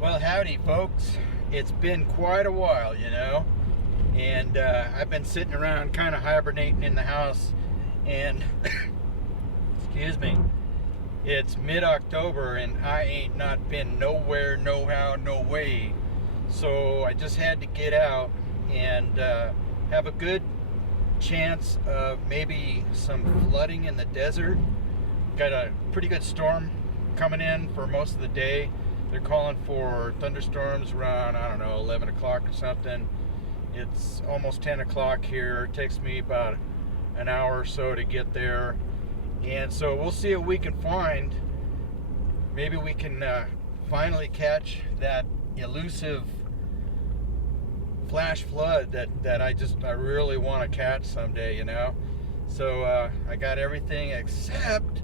Well, howdy, folks. It's been quite a while, and I've been sitting around kind of hibernating in the house, and excuse me, it's mid-October, and I ain't not been nowhere, no how, no way. So I just had to get out and have a good chance of maybe some flooding in the desert. Got a pretty good storm coming in for most of the day. They're calling for thunderstorms around, I don't know, 11 o'clock or something. It's almost 10 o'clock here. It takes me about an hour or so to get there. And so we'll see what we can find. Maybe we can finally catch that elusive flash flood that I really want to catch someday, So I got everything except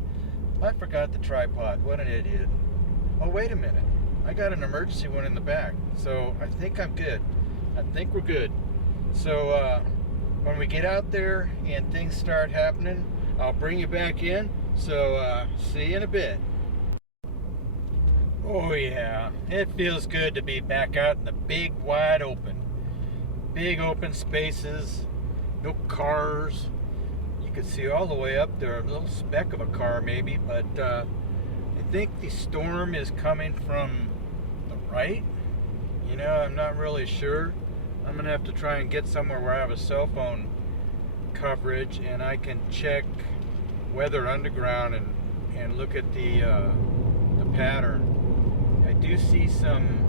I forgot the tripod. What an idiot. Oh, wait a minute. I got an emergency one in the back. So I think I'm good. I think we're good. So when we get out there and things start happening, I'll bring you back in. So see you in a bit. Oh yeah, it feels good to be back out in the big wide open. Big open spaces, no cars. You can see all the way up there, a little speck of a car maybe, but I think the storm is coming from the right. I'm not really sure. I'm gonna have to try and get somewhere where I have a cell phone coverage and I can check Weather Underground and look at the pattern. I do see some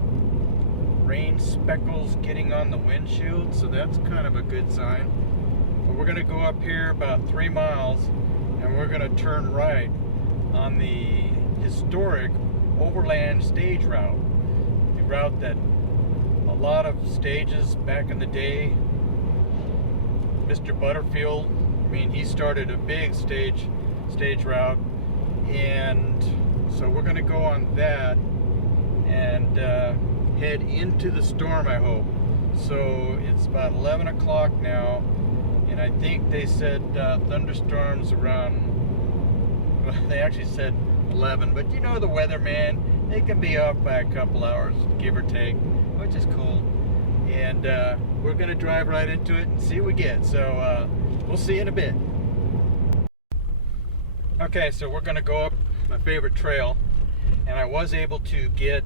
rain speckles getting on the windshield, so that's kind of a good sign. But we're gonna go up here about 3 miles and we're gonna turn right on the historic overland stage route, the route that a lot of stages back in the day, Mr. Butterfield, he started a big stage route, and so we're going to go on that and head into the storm, I hope. So it's about 11 o'clock now, and I think they said thunderstorms around, well, they actually said 11, but the weatherman, they can be off by a couple hours, give or take, which is cool. And we're gonna drive right into it and see what we get. So we'll see you in a bit. Okay, so we're gonna go up my favorite trail, and I was able to get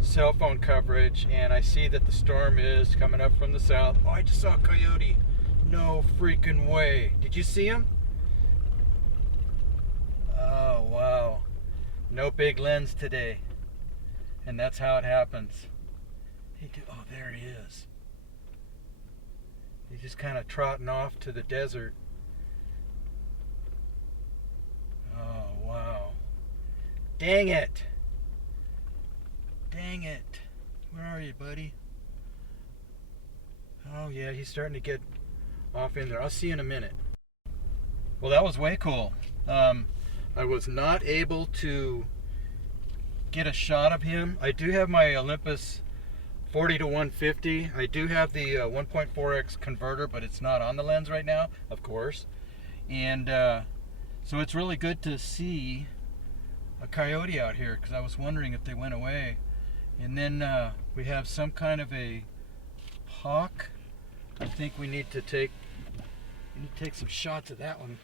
cell phone coverage, and I see that the storm is coming up from the south. Oh, I just saw a coyote. No freaking way. Did you see him? Oh, wow. No big lens today. And that's how it happens. Oh, there he is. He's just kind of trotting off to the desert. Oh, wow. Dang it. Dang it. Where are you, buddy? Oh, yeah, he's starting to get off in there. I'll see you in a minute. Well, that was way cool. I was not able to get a shot of him. I do have my Olympus 40 to 150. I do have the 1.4x converter, but it's not on the lens right now, of course. And so it's really good to see a coyote out here, because I was wondering if they went away. And then we have some kind of a hawk. I think we need to take some shots of that one.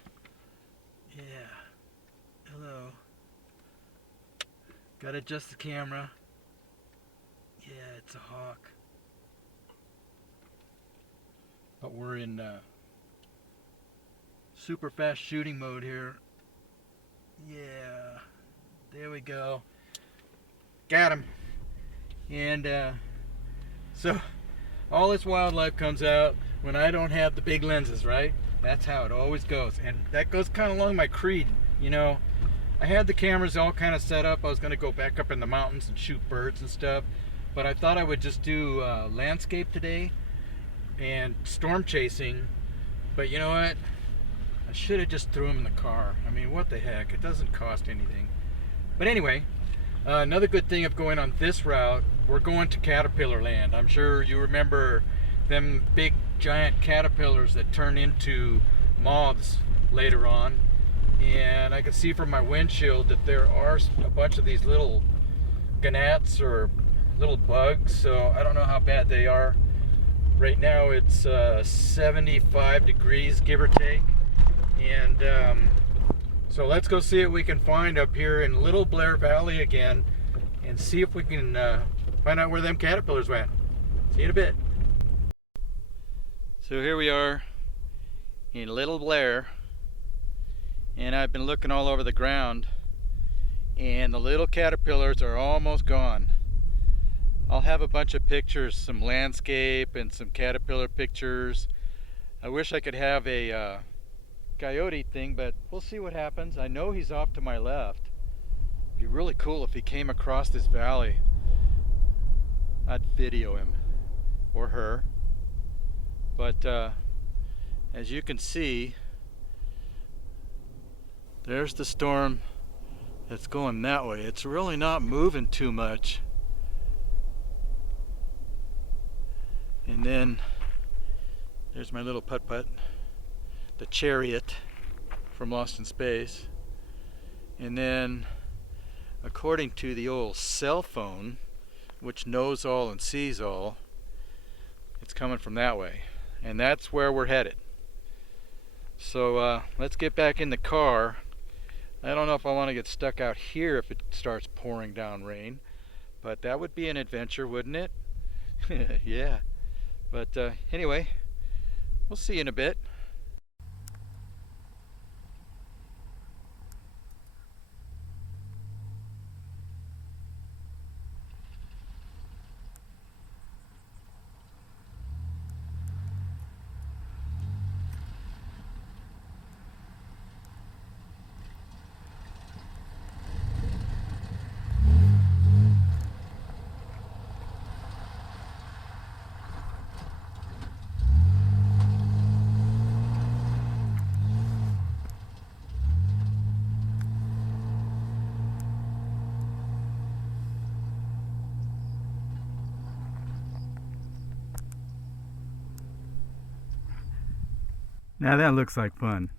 Yeah. Hello. Gotta adjust the camera. Yeah, it's a hawk. But we're in super fast shooting mode here. Yeah. There we go. Got him. And so all this wildlife comes out when I don't have the big lenses, right? That's how it always goes. And that goes kind of along my creed, I had the cameras all kind of set up. I was going to go back up in the mountains and shoot birds and stuff, but I thought I would just do landscape today and storm chasing. But you know what? I should have just threw them in the car. What the heck? It doesn't cost anything. But anyway, another good thing of going on this route, we're going to caterpillar land. I'm sure you remember them big giant caterpillars that turn into moths later on. And I can see from my windshield that there are a bunch of these little gnats or little bugs, so I don't know how bad they are. Right now it's 75 degrees, give or take, and so let's go see what we can find up here in Little Blair Valley again, and see if we can find out where them caterpillars went. See you in a bit. So here we are in Little Blair, and I've been looking all over the ground, and the little caterpillars are almost gone. I'll have a bunch of pictures, some landscape and some caterpillar pictures. I wish I could have a coyote thing, but we'll see what happens. I know he's off to my left. It'd be really cool if he came across this valley. I'd video him or her. But as you can see, there's the storm that's going that way. It's really not moving too much. And then there's my little putt-putt, the chariot from Lost in Space. And then, according to the old cell phone, which knows all and sees all, it's coming from that way. And that's where we're headed. So let's get back in the car. I don't know if I want to get stuck out here if it starts pouring down rain, but that would be an adventure, wouldn't it? Yeah. But anyway, we'll see you in a bit. Now that looks like fun.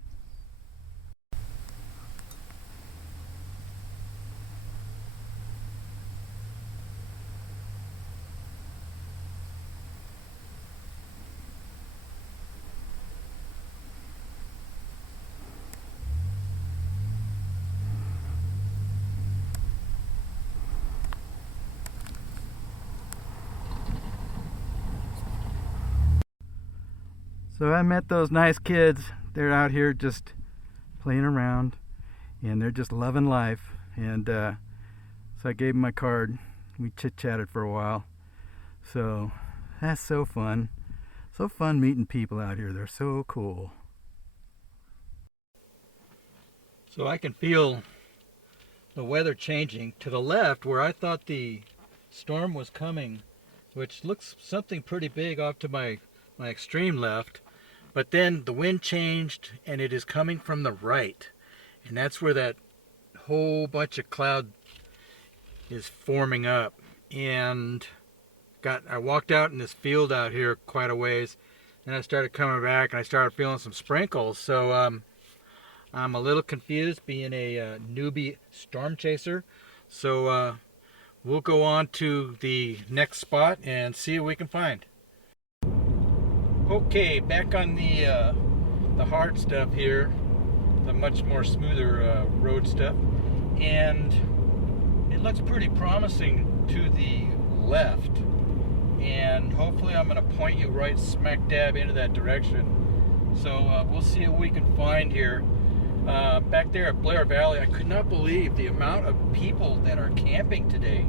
So I met those nice kids. They're out here just playing around, and they're just loving life. And so I gave them my card. We chit-chatted for a while. So that's so fun. So fun meeting people out here. They're so cool. So I can feel the weather changing. To the left, where I thought the storm was coming, which looks something pretty big off to my extreme left. But then the wind changed, and it is coming from the right. And that's where that whole bunch of cloud is forming up. And I walked out in this field out here quite a ways, and I started coming back, and I started feeling some sprinkles. So I'm a little confused, being a newbie storm chaser. So we'll go on to the next spot and see what we can find. Okay, back on the hard stuff here, the much more smoother road stuff, and it looks pretty promising to the left, and hopefully I'm going to point you right smack dab into that direction. So we'll see what we can find here. Back there at Blair Valley, I could not believe the amount of people that are camping today.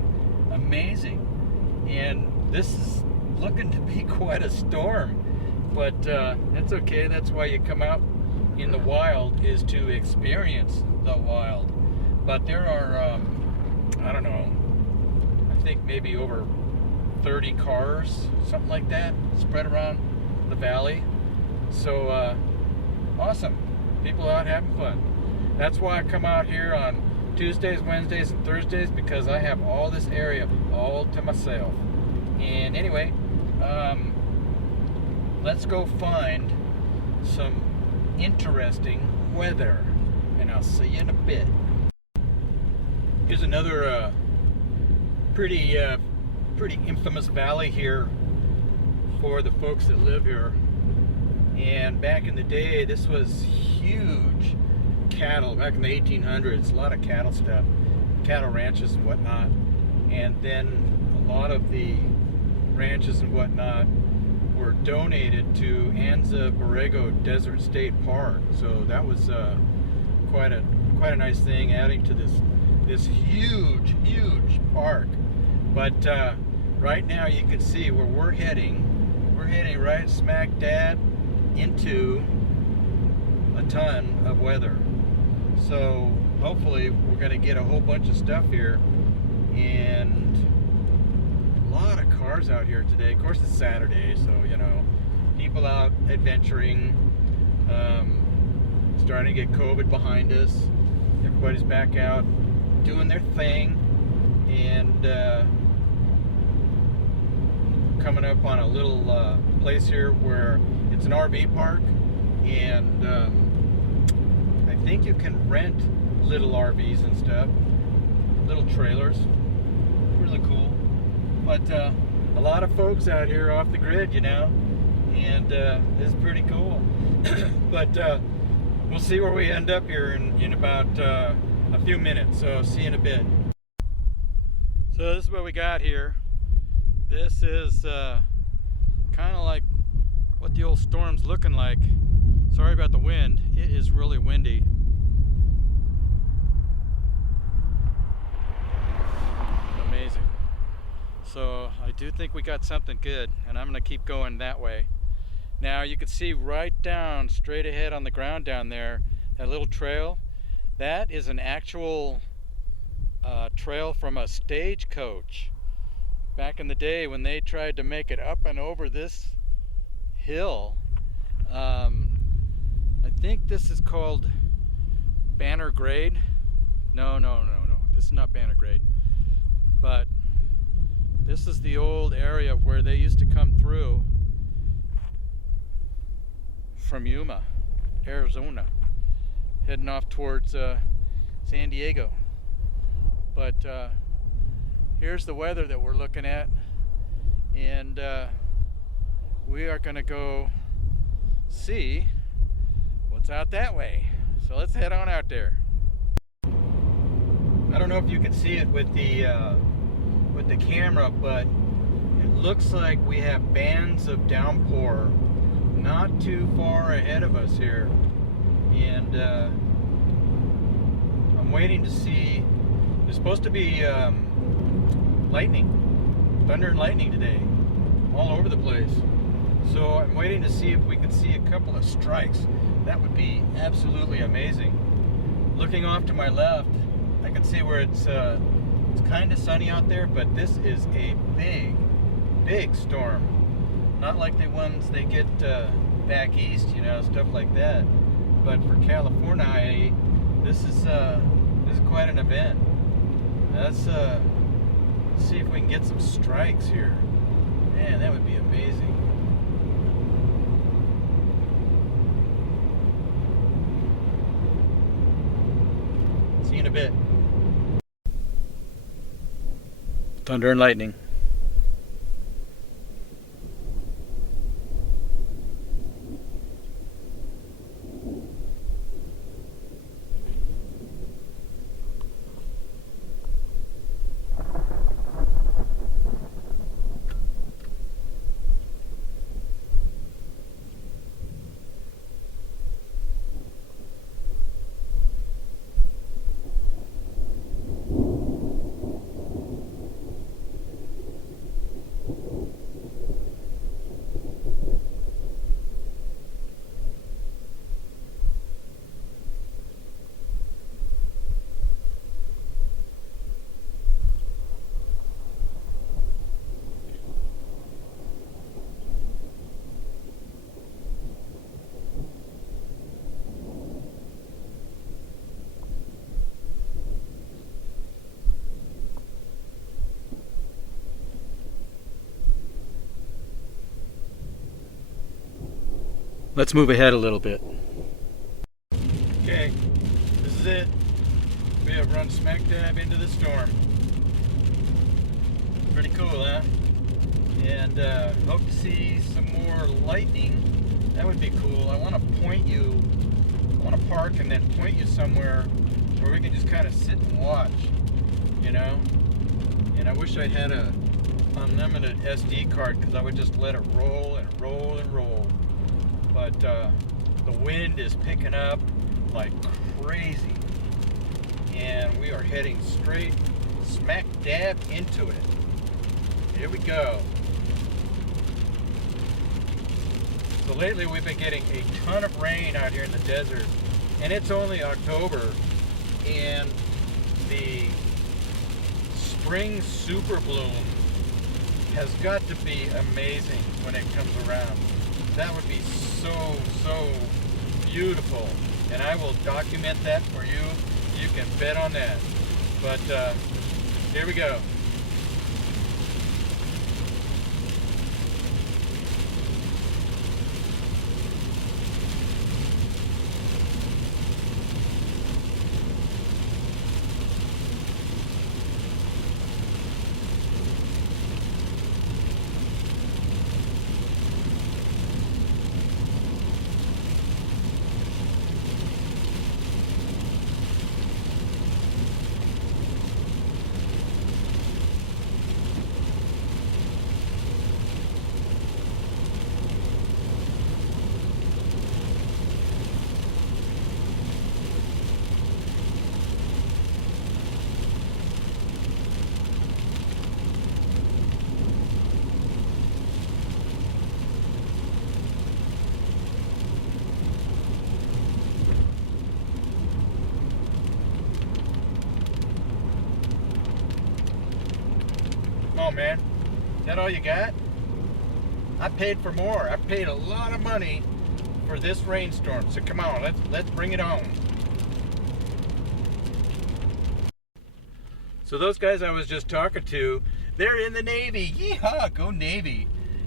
Amazing. And this is looking to be quite a storm. But that's okay. That's why you come out in the wild, is to experience the wild. But there are, I don't know, I think maybe over 30 cars, something like that, spread around the valley. So awesome. People out having fun. That's why I come out here on Tuesdays, Wednesdays, and Thursdays, because I have all this area all to myself. And anyway, let's go find some interesting weather, and I'll see you in a bit. Here's another pretty pretty infamous valley here for the folks that live here. And back in the day, this was huge cattle. Back in the 1800s, a lot of cattle stuff, cattle ranches and whatnot. And then a lot of the ranches and whatnot were donated to Anza Borrego Desert State Park. So that was quite a nice thing, adding to this huge park. But right now you can see where we're heading right smack dab into a ton of weather. So hopefully we're going to get a whole bunch of stuff here, and a lot of cars out here today. Of course it's Saturday, so you know, people out adventuring, starting to get COVID behind us. Everybody's back out doing their thing, and coming up on a little place here where it's an RV park, and I think you can rent little RVs and stuff, little trailers. Really cool. But a lot of folks out here off the grid, you know, and this is pretty cool. But we'll see where we end up here in about a few minutes, so see you in a bit. So this is what we got here. This is kind of like what the old storm's looking like. Sorry about the wind. It is really windy. Amazing. So I do think we got something good, and I'm going to keep going that way. Now you can see right down, straight ahead on the ground down there, that little trail. That is an actual trail from a stagecoach. Back in the day when they tried to make it up and over this hill. I think this is called Banner Grade. No, this is not Banner Grade. But this is the old area where they used to come through from Yuma, Arizona, heading off towards San Diego. But here's the weather that we're looking at, and we are going to go see what's out that way. So let's head on out there. I don't know if you can see it with the camera, but it looks like we have bands of downpour not too far ahead of us here, and I'm waiting to see. There's supposed to be lightning, thunder and lightning today, all over the place. So I'm waiting to see if we can see a couple of strikes. That would be absolutely amazing. Looking off to my left, I can see where it's kind of sunny out there, but this is a big storm. Not like the ones they get back east, you know, stuff like that. But for California, this is quite an event. Let's see if we can get some strikes here. Man, that would be amazing. See you in a bit. Thunder and lightning. Let's move ahead a little bit. Okay, this is it. We have run smack dab into the storm. Pretty cool, huh? And hope to see some more lightning. That would be cool. I want to park and then point you somewhere where we can just kind of sit and watch, you know? And I wish I had a unlimited SD card, because I would just let it roll and roll and roll. But the wind is picking up like crazy, and we are heading straight smack dab into it. Here we go. So lately we've been getting a ton of rain out here in the desert, and it's only October, and the spring super bloom has got to be amazing when it comes around. That would be so beautiful, and I will document that for you. You can bet on that. But here we go. Come on, man. Is that all you got? I paid for more. I paid a lot of money for this rainstorm. So come on, let's bring it on. So those guys I was just talking to, they're in the Navy. Yeehaw, go Navy.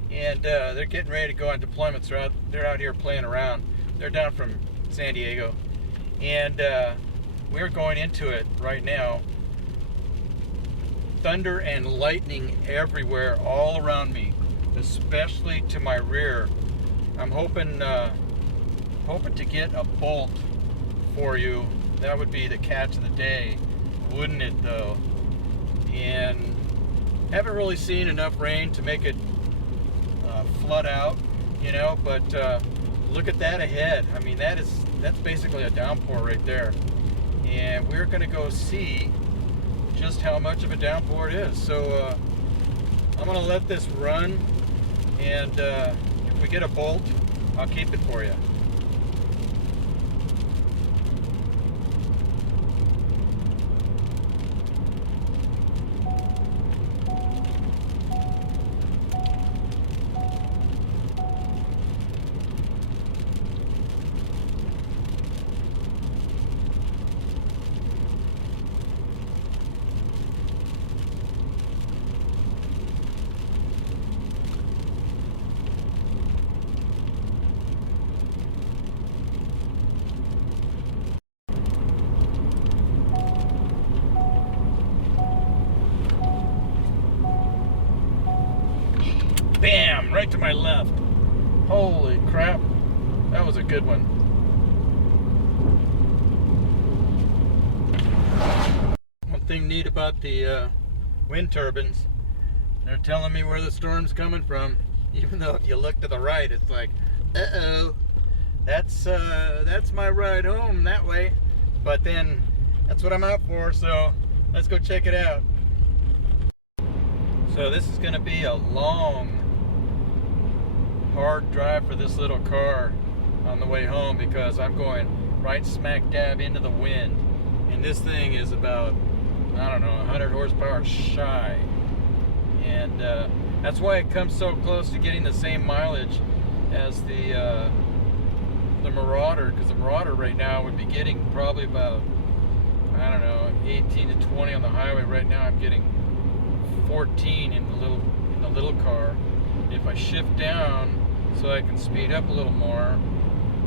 And they're getting ready to go on deployments. They're out here playing around. They're down from San Diego. And we're going into it right now. Thunder and lightning everywhere all around me, especially to my rear. I'm hoping to get a bolt for you. That would be the catch of the day, wouldn't it though? And haven't really seen enough rain to make it flood out, you know, but look at that ahead. I mean, that's basically a downpour right there. And we're gonna go see just how much of a downpour it is. So I'm gonna let this run, and if we get a bolt, I'll keep it for you. Bam! Right to my left. Holy crap. That was a good one. One thing neat about the wind turbines, they're telling me where the storm's coming from. Even though if you look to the right, it's like, uh-oh, that's my ride home that way. But then, that's what I'm out for, so let's go check it out. So this is going to be a long, hard drive for this little car on the way home, because I'm going right smack dab into the wind, and this thing is about, I don't know, 100 horsepower shy, and that's why it comes so close to getting the same mileage as the Marauder, because the Marauder right now would be getting probably about, I don't know, 18 to 20 on the highway. Right now I'm getting 14 in the little car. If I shift down so I can speed up a little more,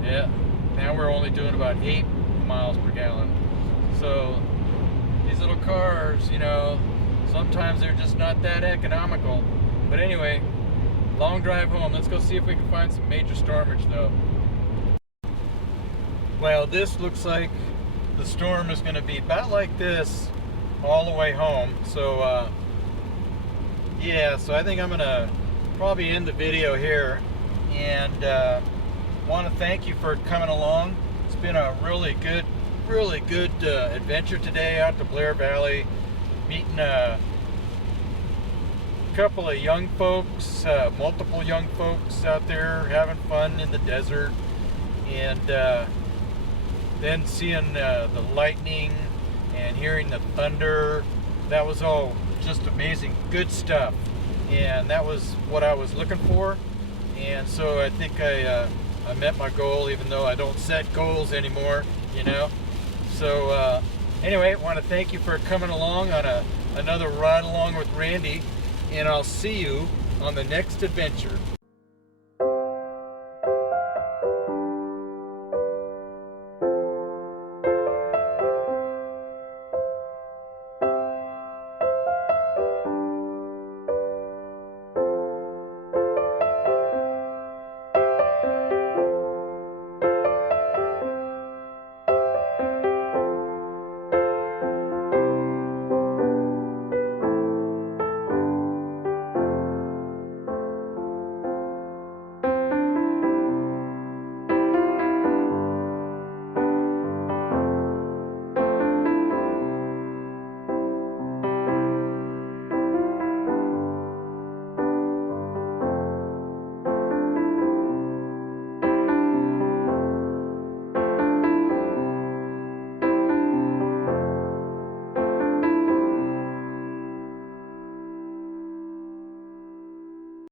yeah, now we're only doing about 8 miles per gallon. So these little cars, you know, Sometimes they're just not that economical. But anyway, long drive home. Let's go see if we can find some major stormage though. Well, this looks like the storm is going to be about like this all the way home. So yeah, so I think I'm going to probably end the video here, and want to thank you for coming along. It's been a really good adventure today out to Blair Valley, meeting a couple of young folks, multiple young folks out there having fun in the desert, and then seeing the lightning and hearing the thunder. That was all just amazing, good stuff, and that was what I was looking for. And so I think I met my goal, even though I don't set goals anymore, you know. So anyway, I want to thank you for coming along on another ride along with Randy, and I'll see you on the next adventure.